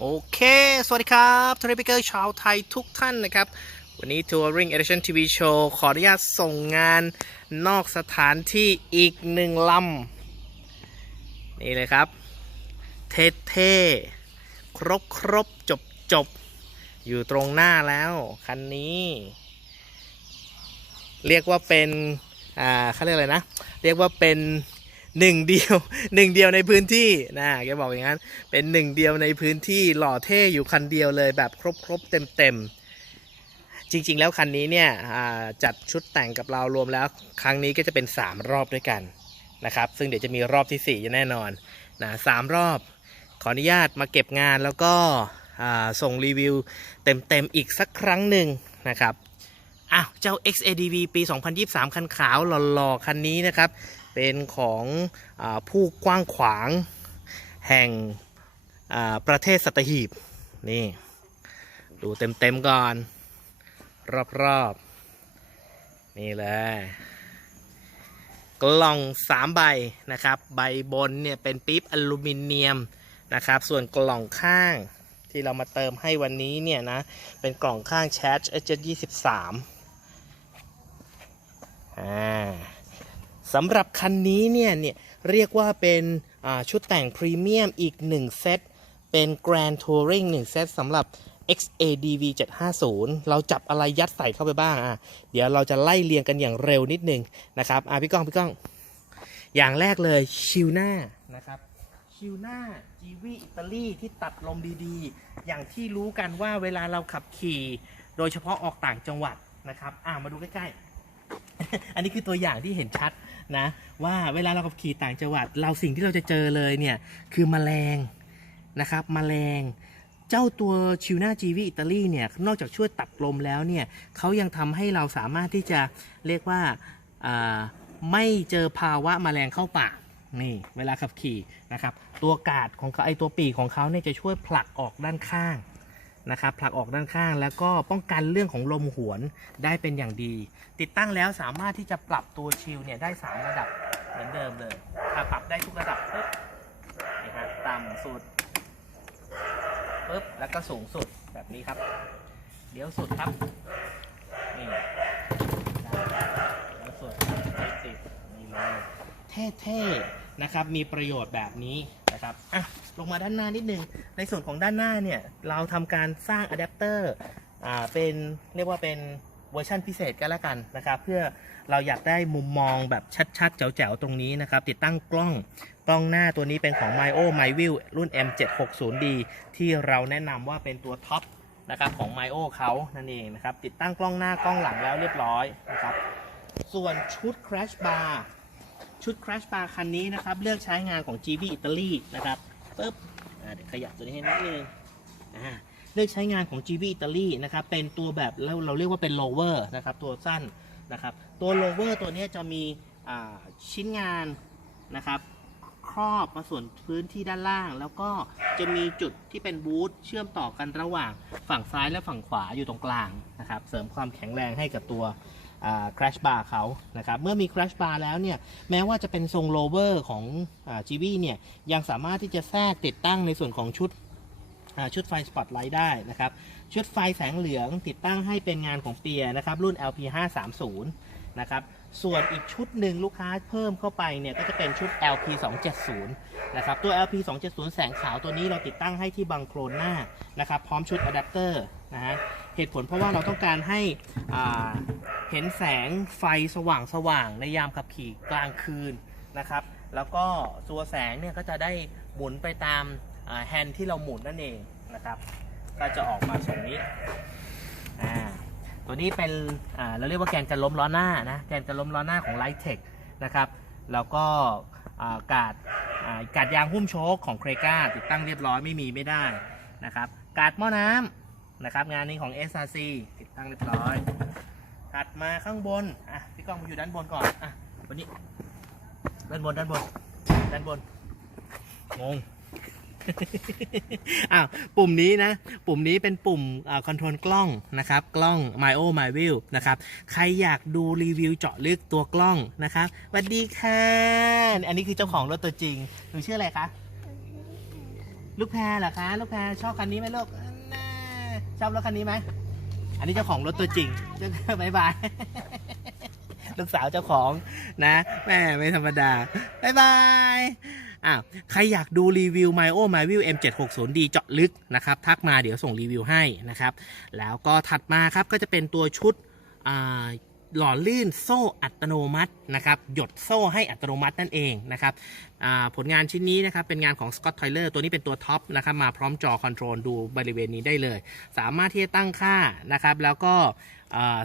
โอเค สวัสดีครับทัวริปิเกอร์ชาวไทยทุกท่านนะครับ วันนี้ Touring Edition TV Show ขออนุญาตส่งงานนอกสถานที่อีกหนึ่งลำ นี่เลยครับ เท่เทครบครบจบจบอยู่ตรงหน้าแล้ว คันนี้ เรียกว่าเป็น อ่าเขาเรียกอะไรนะ เรียกว่าเป็น หนึ่งเดียวหนึ่งเดียวในพื้นที่นะแกบอกอย่างนั้น เป็นหนึ่งเดียวในพื้นที่หล่อเท่อยู่คันเดียวเลยแบบครบครบเต็มเต็มๆจริง ๆ แล้วคันนี้เนี่ยจัดชุดแต่งกับเรารวมแล้ว ครั้งนี้ก็จะเป็น 3 รอบด้วยกันนะครับ ซึ่งเดี๋ยวจะมีรอบที่ 4 แน่นอนนะสามรอบ ขออนุญาตมาเก็บงานแล้วก็ส่งรีวิวเต็ม ๆ อีกสักครั้งหนึ่งนะครับอ้าวเจ้า XADV ปี 2023 คันขาวหล่อๆ คันนี้นะครับ เป็นของอผู้กว้างขวางแห่งประเทศสัตหีบนี่ดูเต็มๆก่อน รอบๆ นี่เลย กล่อง 3 ใบนะครับ ใบบนเนี่ยเป็นปิ๊บอลูมิเนียมนะครับ ส่วนกล่องข้างที่เรามาเติมให้วันนี้เนี่ยนะ เป็นกล่องข้าง Chat H23 อ่า สำหรับคันนี้เนี่ยเนี่ยเรียกว่าเป็นชุดแต่งพรีเมียมอีก 1 เซต เป็น Grand Touring 1 เซตสำหรับ XADV 750 เราจับอะไรยัดใส่เข้าไปบ้างอะเดี๋ยวเราจะไล่เรียงกันอย่างเร็วนิดนึงนะครับอะพี่ก้องพี่ก้อง อย่างแรกเลยชิวหน้านะครับชิวหน้าจีวีอิตาลีที่ตัดลมดีๆ อย่างที่รู้กันว่าเวลาเราขับขี่ โดยเฉพาะออกต่างจังหวัดนะครับอ่ามาดูใกล้ๆ อันนี้คือตัวอย่างที่เห็นชัด นะว่าเวลาเราขับขี่ต่างจังหวัด เราสิ่งที่เราจะเจอเลยเนี่ยคือแมลงนะครับแมลง เจ้าตัวชิวนาจีวีอิตาลีเนี่ยนอกจากช่วยตัดลมแล้วเนี่ยเขายังทำให้เราสามารถที่จะเรียกว่าไม่เจอภาวะแมลงเข้าปากนี่เวลาขับขี่นะครับตัวกาดของเขาไอตัวปีกของเขาเนี่ยจะช่วยผลักออกด้านข้าง นะครับผลักออกด้านข้างแล้วก็ป้องกันเรื่องของลมหวนได้เป็นอย่างดี ติดตั้งแล้วสามารถที่จะปรับตัวชิลเนี่ยได้ 3 ระดับเหมือนเดิมเลยถ้าปรับได้ทุกระดับปุ๊บนี่ฮะต่ำสุดปุ๊บแล้วก็สูงสุดแบบนี้ครับเลี้ยวสุดครับนี่เลี้ยวสุดติดนี่เลยเท่ๆนะครับมีประโยชน์แบบนี้ นะครับอะลงมาด้านหน้านิดนึง ในส่วนของด้านหน้าเนี่ย เราทำการสร้างอะแดปเตอร์อ่าเป็นเรียกว่าเป็นเวอร์ชันพิเศษก็แล้วกันนะครับ เพื่อเราอยากได้มุมมองแบบชัดๆ แจ๋วๆ ตรงนี้นะครับ ติดตั้งกล้องกล้องหน้าตัวนี้เป็นของ m y o m y v i e w รุ่น M760D ที่เราแนะนำว่าเป็นตัวท็อปนะครับของ m y o เขานั่นเองนะครับ ติดตั้งกล้องหน้ากล้องหลังแล้วเรียบร้อยนะครับ ส่วนชุด Crash Bar ชุด Crash Bar คันนี้นะครับ เลือกใช้งานของ GV อิตาลีนะครับปึ๊บเดี๋ยวขยับตัวนี้ให้นิดนึงเลือกใช้งานของ GV อิตาลีนะครับ เป็นตัวแบบเราเราเรียกว่าเป็น lower นะครับ ตัวสั้นนะครับ ตัว lower ตัวนี้จะมีชิ้นงานนะครับ ครอบมาส่วนพื้นที่ด้านล่าง แล้วก็จะมีจุดที่เป็นบูธเชื่อมต่อกันระหว่างฝั่งซ้ายและฝั่งขวาอยู่ตรงกลางนะครับ เสริมความแข็งแรงให้กับตัว crash bar เขานะครับเมื่อมี crash bar แล้วเนี่ยแม้ว่าจะเป็นทรง lower ของ GV เนี่ยยังสามารถที่จะแทรกติดตั้งในส่วนของชุดชุดไฟ spotlight ได้นะครับ ชุดไฟแสงเหลืองติดตั้งให้เป็นงานของเปียนะครับรุ่น LP 5 3 0นะครับส่วนอีกชุดหนึ่งลูกค้าเพิ่มเข้าไปเนี่ยก็จะเป็นชุด LP 2 7 0นะครับตัว LP 2 7 0แสงขาวตัวนี้เราติดตั้งให้ที่บังโครนหน้านะครับพร้อมชุดอะแดปเตอร์นะฮะเหตุผลเพราะว่าเราต้องการให้อ่า เห็นแสงไฟสว่างสว่างในยามขับขี่กลางคืนนะครับ แล้วก็ตัวแสงเนี่ยก็จะได้หมุนไปตามแฮนด์ที่เราหมุนนั่นเองนะครับ ก็จะออกมาทรงนี้อ่าตัวนี้เป็นอ่าเราเรียกว่าแกนกันล้มล้อหน้านะแกนกันล้มล้อหน้าของ l i g h t e c h นะครับแล้วก็อ่ากาดอ่ากาดยางหุ้มโชคของเครกาติดตั้งเรียบร้อยไม่มีไม่ได้นะครับกาดหม้อน้ำนะครับงานนี้ของ SRC ติดตั้งเรียบร้อย ดมาข้างบน อะ พี่ก้องมาอยู่ด้านบนก่อน อะ วันนี้ ด้านบน ด้านบน ด้านบน งง อ้าว ปุ่มนี้นะ ปุ่มนี้เป็นปุ่มคอนโทรลกล้องนะครับ กล้อง My O My View นะครับ ใครอยากดูรีวิวเจาะลึกตัวกล้องนะครับสวัสดีค่ะ อันนี้คือเจ้าของรถตัวจริง หนูชื่ออะไรคะ ลูกแพรเหรอคะ ลูกแพรชอบคันนี้ไหมลูกอันน่าชอบรถคันนี้ไหม อันนี้เจ้าของรถตัวจริงเจ้าบายบาย ลูกสาวเจ้าของนะแม่ไม่ธรรมดาบายบายอะใครอยากดูรีวิว m y o m y v i w M760D เจาะลึกนะครับ ทักมาเดี๋ยวส่งรีวิวให้นะครับ แล้วก็ถัดมาครับก็จะเป็นตัวชุดอ่า หล่อลื่นโซ่อัตโนมัตินะครับหยดโซ่ให้อัตโนมัตินั่นเองนะครับผลงานชิ้นนี้นะครับเป็นงานของ Scott Tyler ตัวนี้เป็นตัวท็อปนะครับมาพร้อมจอคอนโทรลดูบริเวณนี้ได้เลย สามารถที่จะตั้งค่านะครับแล้วก็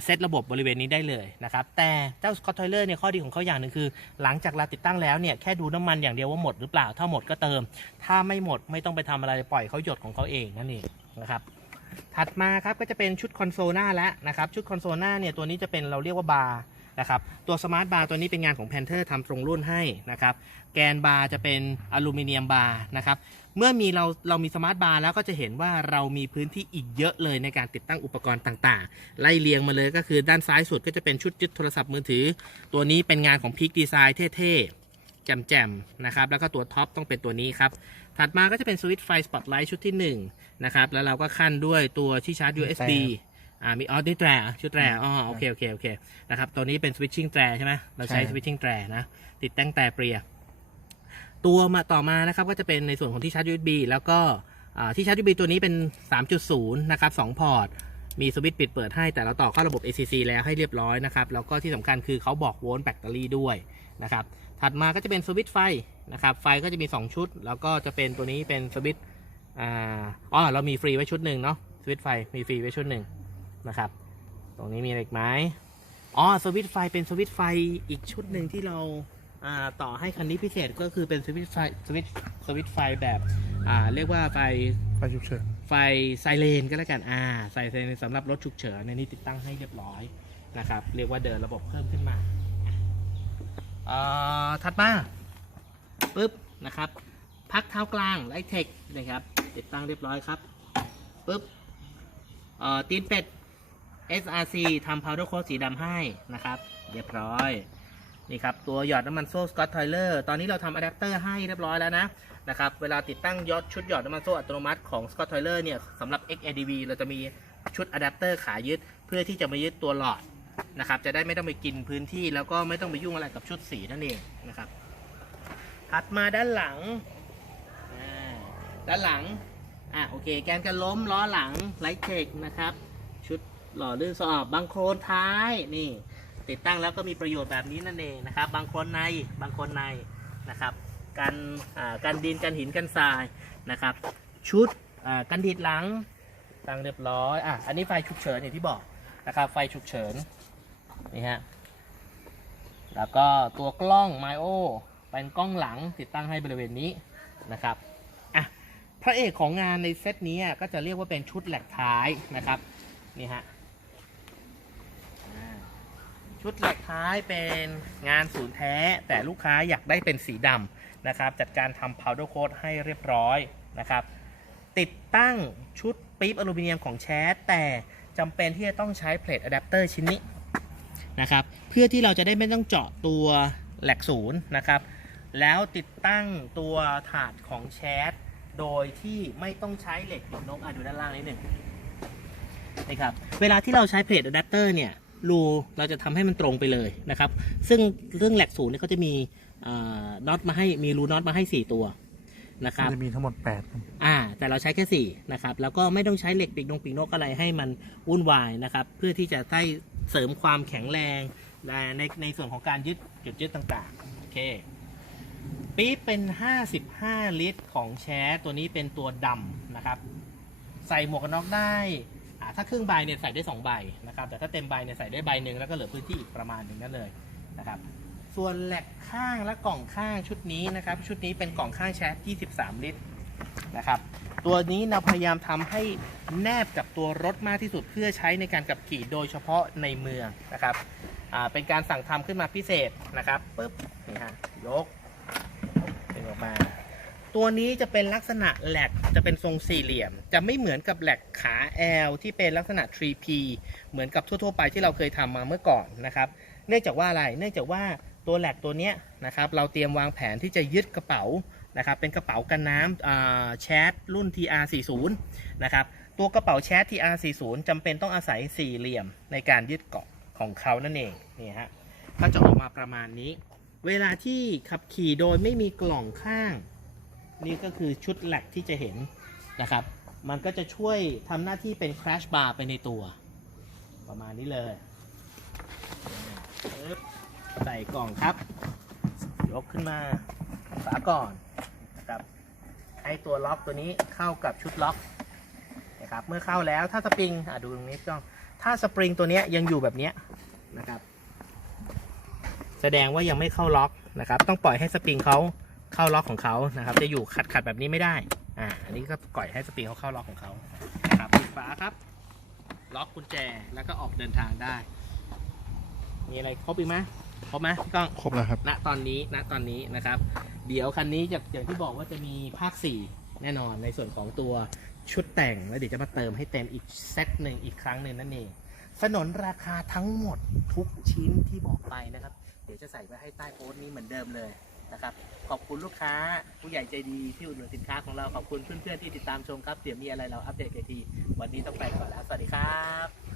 เซตระบบบริเวณนี้ได้เลยนะครับแต่เจ้า Scott Tyler เนี่ยข้อดีของเขาอย่างหนึ่งคือ หลังจากเราติดตั้งแล้วเนี่ยแค่ดูน้ำมันอย่างเดียวว่าหมดหรือเปล่าถ้าหมดก็เติม ถ้าไม่หมดไม่ต้องไปทำอะไรปล่อยเขาหยดของเขาเองนั่นเองนะครับ ถัดมาครับก็จะเป็นชุดคอนโซลหน้าแล้วนะครับ ชุดคอนโซลหน้าเนี่ยตัวนี้จะเป็นเราเรียกว่าบาร์นะครับตัวสมาร์ทบาร์ตัวนี้เป็นงานของ Panther ทำตรงรุ่นให้นะครับ แกนบาร์จะเป็นอลูมิเนียมบาร์นะครับ เมื่อมีเราเรามีสมาร์ทบาร์แล้วก็จะเห็นว่าเรามีพื้นที่อีกเยอะเลยในการติดตั้งอุปกรณ์ต่างๆ ไล่เรียงมาเลยก็คือด้านซ้ายสุดก็จะเป็นชุดยึดโทรศัพท์มือถือ ตัวนี้เป็นงานของ Peak Design เท่ๆ แจ่มๆนะครับแล้วก็ตัวท็อปต้องเป็นตัวนี้ครับถัดมาก็จะเป็นสวิตช์ไฟสปอตไลท์ชุดที่1นะครับแล้วเราก็ขั้นด้วยตัวที่ชาร์จ USB อ่ามีออดิแตรชุดแตรอ๋อโอเคโอเคโอเคนะครับตัวนี้เป็นสวิตชิ่งแตรใช่ไหมเราใช้ใช่สวิตชิ่งแตรนะติดตั้งแต่เปรียตัวมาต่อมานะครับก็จะเป็นในส่วนของที่ชาร์จ USB แล้วก็อ่าที่ชาร์จ USB ตัวนี้เป็น 3.0 นะครับ 2 พอร์ต มีสวิตช์ปิดเปิดให้แต่เราต่อเข้าระบบ ACC แล้วให้เรียบร้อยนะครับ แล้วก็ที่สำคัญคือเขาบอกโวลต์แบตเตอรี่ด้วยนะครับ ถัดมาก็จะเป็นสวิตช์ไฟนะครับ ไฟก็จะมี 2 ชุด แล้วก็จะเป็นตัวนี้เป็นสวิตช์อ่าอ๋อเรามีฟรีไว้ชุดหนึ่งเนาะสวิตช์ไฟมีฟรีไว้ชุดหนึ่งนะครับ ตรงนี้มีอะไรอีกไหมอ๋อสวิตช์ไฟเป็นสวิตช์ไฟอีกชุดหนึ่งที่เราอ่าต่อให้คันนี้พิเศษก็คือเป็นสวิตช์ไฟสวิตช์สวิตช์ไฟแบบอ่าเรียกว่าไฟไฟฉุกเฉินไฟไซเรนก็แล้วกันอ่าไซเรนสำหรับรถฉุกเฉินในนี้ติดตั้งให้เรียบร้อยนะครับ เรียกว่าเดินระบบเพิ่มขึ้นมาอ่า ถัดมาปุ๊บนะครับพักเท้ากลางไลท์เทคนะครับติดตั้งเรียบร้อยครับปุ๊บตีนเป็ด SRC ทำ powder coat สีดำให้นะครับ เรียบร้อยนี่ครับตัวหยอดน้ำมันโซ่สกอตไทเลอร์ตอนนี้เราทำอะแดปเตอร์ให้เรียบร้อยแล้วนะนะครับเวลาติดตั้งยอดชุดหยอดน้ำมันโซ่อัตโนมัติของ Scott Tyler เนี่ยสำหรับ XADV เราจะมีชุดอะแดปเตอร์ขายึดเพื่อที่จะมายึดตัวหลอด นะครับจะได้ไม่ต้องไปกินพื้นที่แล้วก็ไม่ต้องไปยุ่งอะไรกับชุดสีนั่นเองนะครับถัดมาด้านหลังด้านหลังอะโอเค แกนกันล้มล้อหลังไลท์เทคนะครับ ชุดหล่อลื่นสอบ บางโครนท้ายนี่ ติดตั้งแล้วก็มีประโยชน์แบบนี้นั่นเองนะครับ บางคนในบางคนในนะครับกันอ่ากันดินกันหินกันทรายนะครับ ชุดอ่ากันดิดหลังตั้งเรียบร้อยอะอันนี้ไฟฉุกเฉินอย่างที่บอกนะครับไฟฉุกเฉิน นี่ฮะ แล้วก็ตัวกล้อง m มโอเป็นกล้องหลังติดตั้งให้บริเวณนี้นะครับอะพระเอกของงานในเซตนี้ก็จะเรียกว่าเป็นชุดแหลกท้ายนะครับนี่ฮะชุดแหลกท้ายเป็นงานศูนย์แท้ แต่ลูกค้าอยากได้เป็นสีดำนะครับ จัดการทำ powder coat ให้เรียบร้อยนะครับ ติดตั้งชุดปี๊บอลูมิเนียมของแชสแต่จำเป็นที่จะต้องใช้เพลทอะแดปเตอร์ชิ้นนี้ นะครับ เพื่อที่เราจะได้ไม่ต้องเจาะตัวแหลกศูนย์นะครับ แล้วติดตั้งตัวถาดของแชสโดยที่ไม่ต้องใช้เหล็กหนกอะดูด้านล่างนิดหนึ่งนะครับ เวลาที่เราใช้เพลทอะแดปเตอร์เนี่ยรูเราจะทำให้มันตรงไปเลยนะครับ ซึ่งเรื่องแหลกศูนย์เนี่ยเขาจะมีน็อตมาให้มีรูน็อตมาให้ 4 ตัวนะคมัรับนจะมีทั้งหมด8ครับอ่า แต่เราใช้แค่ 4 นะครับ แล้วก็ไม่ต้องใช้เหล็กปีกนงปีกนกอะไรให้มันวุ่นวายนะครับ เพื่อที่จะได้ เสริมความแข็งแรงในในในส่วนของการยึดจุดยึดต่างๆ โอเค ปี๊บเป็น 55 ลิตรของแชร์ตัวนี้เป็นตัวดำนะครับ ใส่หมวกกันน็อกได้ถ้าครึ่งใบเนี่ยใส่ได้2ใบนะครับ แต่ถ้าเต็มใบเนี่ยใส่ได้ใบหนึ่งแล้วก็เหลือพื้นที่อีกประมาณหนึ่งนั่นเลยนะครับ ส่วนแหลกข้างและกล่องข้างชุดนี้นะครับ ชุดนี้เป็นกล่องข้างแชร์23 ลิตรนะครับ ตัวนี้เราพยายามทำให้แนบกับตัวรถมากที่สุดเพื่อใช้ในการขับขี่โดยเฉพาะในเมืองนะครับเป็นการสั่งทำขึ้นมาพิเศษนะครับปุ๊บนี่ฮะยกดึงออกมา ตัวนี้จะเป็นลักษณะแหลกจะเป็นทรงสี่เหลี่ยม จะไม่เหมือนกับแหลกขา L ที่เป็นลักษณะ 3P เหมือนกับทั่วๆไปที่เราเคยทำมาเมื่อก่อนนะครับ เนื่องจากว่าอะไรเนื่องจากว่าตัวแหลกตัวนี้นะครับเราเตรียมวางแผนที่จะยึดกระเป๋า นะครับเป็นกระเป๋ากันน้ำแชทรุ่น TR40 นะครับตัวกระเป๋าแชท TR40 จำเป็นต้องอาศัยสี่เหลี่ยมในการยึดเกาะของเขานั่นเองนี่ฮะก็จะออกมาประมาณนี้ เวลาที่ขับขี่โดยไม่มีกล่องข้าง นี่ก็คือชุดหลกที่จะเห็นนะครับ มันก็จะช่วยทำหน้าที่เป็น crash bar ไปในตัว ประมาณนี้เลยใส่กล่องครับ ยกขึ้นมาฝาก่อน นะครับให้ตัวล็อกตัวนี้เข้ากับชุดล็อกนะครับเมื่อเข้าแล้วถ้าสปริงอะดูตรงนี้ต้องถ้าสปริงตัวเนี้ยยังอยู่แบบเนี้ยนะครับแสดงว่ายังไม่เข้าล็อกนะครับ ต้องปล่อยให้สปริงเขาเข้าล็อกของเขานะครับ จะอยู่ขัดขัดๆแบบนี้ไม่ได้อ่าอันนี้ก็ปล่อยให้สปริงเขาเข้าล็อกของเขานะครับปิดฝาครับ ล็อกกุญแจแล้วก็ออกเดินทางได้ มีอะไรครบอีกไหมครบไหมพี่ก้องครบแล้วครับณตอนนี้ณตอนนี้นะครับ เดี๋ยวคันนี้จากอย่างที่บอกว่าจะมีภาค 4 แน่นอนในส่วนของตัวชุดแต่ง แล้วเดี๋ยวจะมาเติมให้เต็มอีกเซตหนึ่งอีกครั้งหนึ่งนั่นเองสนนราคาทั้งหมดทุกชิ้นที่บอกไปนะครับ เดี๋ยวจะใส่ไว้ให้ใต้โพสต์นี้เหมือนเดิมเลยนะครับ ขอบคุณลูกค้าผู้ใหญ่ใจดีที่อุดหนุนสินค้าของเรา ขอบคุณเพื่อนๆที่ติดตามชมครับ เดี๋ยวมีอะไรเราอัปเดตกันที วันนี้ต้องไปก่อนแล้ว สวัสดีครับ